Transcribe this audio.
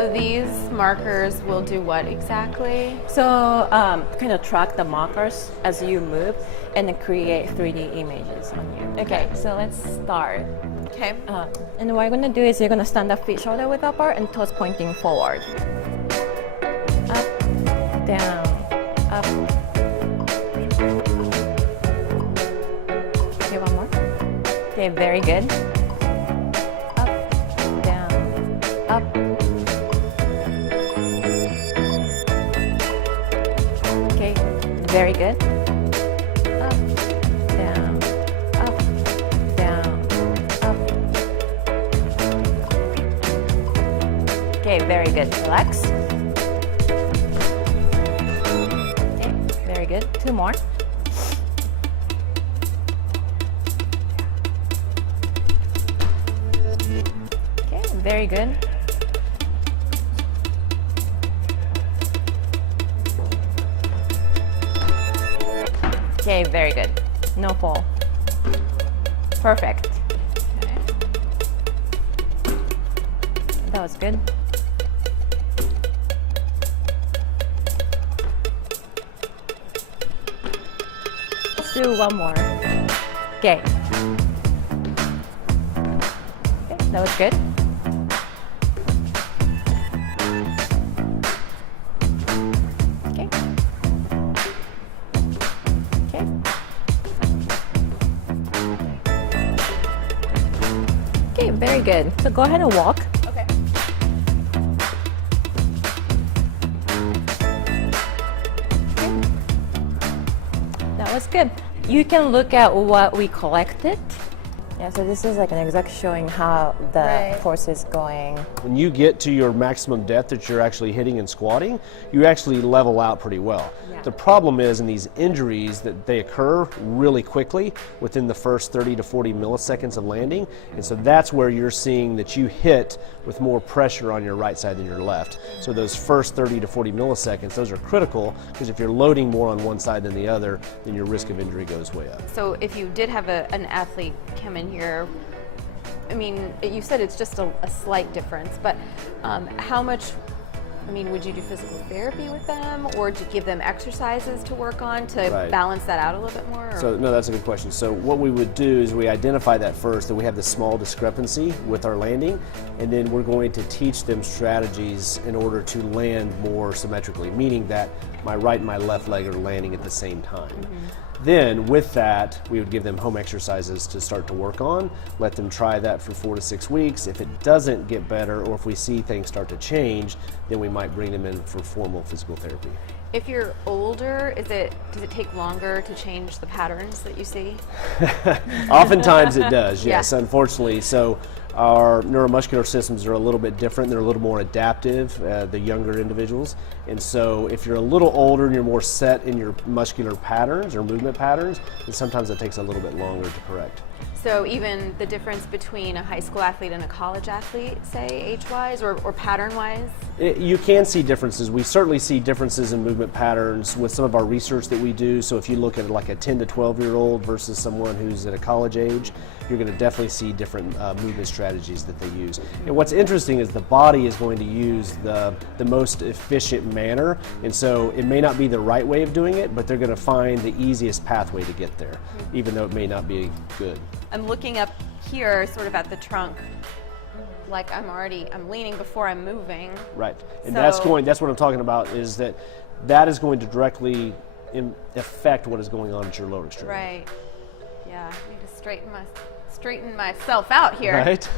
So these markers will do what exactly? So kind of track the markers as you move and then create 3D images on you. Okay, so let's start. Okay. And what you're going to do is you're going to stand up feet shoulder width apart and toes pointing forward. Up, down, up. Okay, one more. Okay, very good. Up, down, up. Okay, very good. Up, down, up, down, up. Okay, very good. Relax. Okay, very good. Two more. Okay, very good. Okay, very good. No fall. Perfect. Okay. That was good. Let's do one more. Okay. Okay, that was good. Okay. Okay. Okay, very good. So go ahead and walk. Okay. That was good. You can look at what we collected. Yeah, so this is like an exact showing how the Right. horse is going. When you get to your maximum depth that you're actually hitting and squatting, you actually level out pretty well. Yeah. The problem is in these injuries that they occur really quickly within the first 30 to 40 milliseconds of landing, and so that's where you're seeing that you hit with more pressure on your right side than your left. So those first 30 to 40 milliseconds, those are critical because if you're loading more on one side than the other, then your risk of injury goes way up. So if you did have an athlete come in here, I mean, you said it's just a slight difference, but how much, I mean, would you do physical therapy with them, or do you give them exercises to work on to Right. balance that out a little bit more? Or? So no, that's a good question. So what we would do is we identify that first, that we have this small discrepancy with our landing, and then we're going to teach them strategies in order to land more symmetrically, meaning that my right and my left leg are landing at the same time. Then with that, we would give them home exercises to start to work on, let them try that for 4 to 6 weeks. If it doesn't get better, or if we see things start to change, then we might bring them in for formal physical therapy. If you're older, does it take longer to change the patterns that you see? Oftentimes it does, Yeah. yes, unfortunately. So our neuromuscular systems are a little bit different. They're a little more adaptive, the younger individuals. And so if you're a little older and you're more set in your muscular patterns or movement patterns, then sometimes it takes a little bit longer to correct. So even the difference between a high school athlete and a college athlete, say, age-wise or pattern-wise? You can see differences. We certainly see differences in movement patterns with some of our research that we do. So if you look at like a 10 to 12-year-old versus someone who's at a college age, you're going to definitely see different movement strategies that they use. And what's interesting is the body is going to use the most efficient manner, and so it may not be the right way of doing it, but they're going to find the easiest pathway to get there, even though it may not be good. I'm looking up here sort of at the trunk, like I'm leaning before I'm moving. Right, and So- that's what I'm talking about, is that is going to directly affect what is going on at your lower extremity. Right. Yeah, I need to straighten myself out here. Right?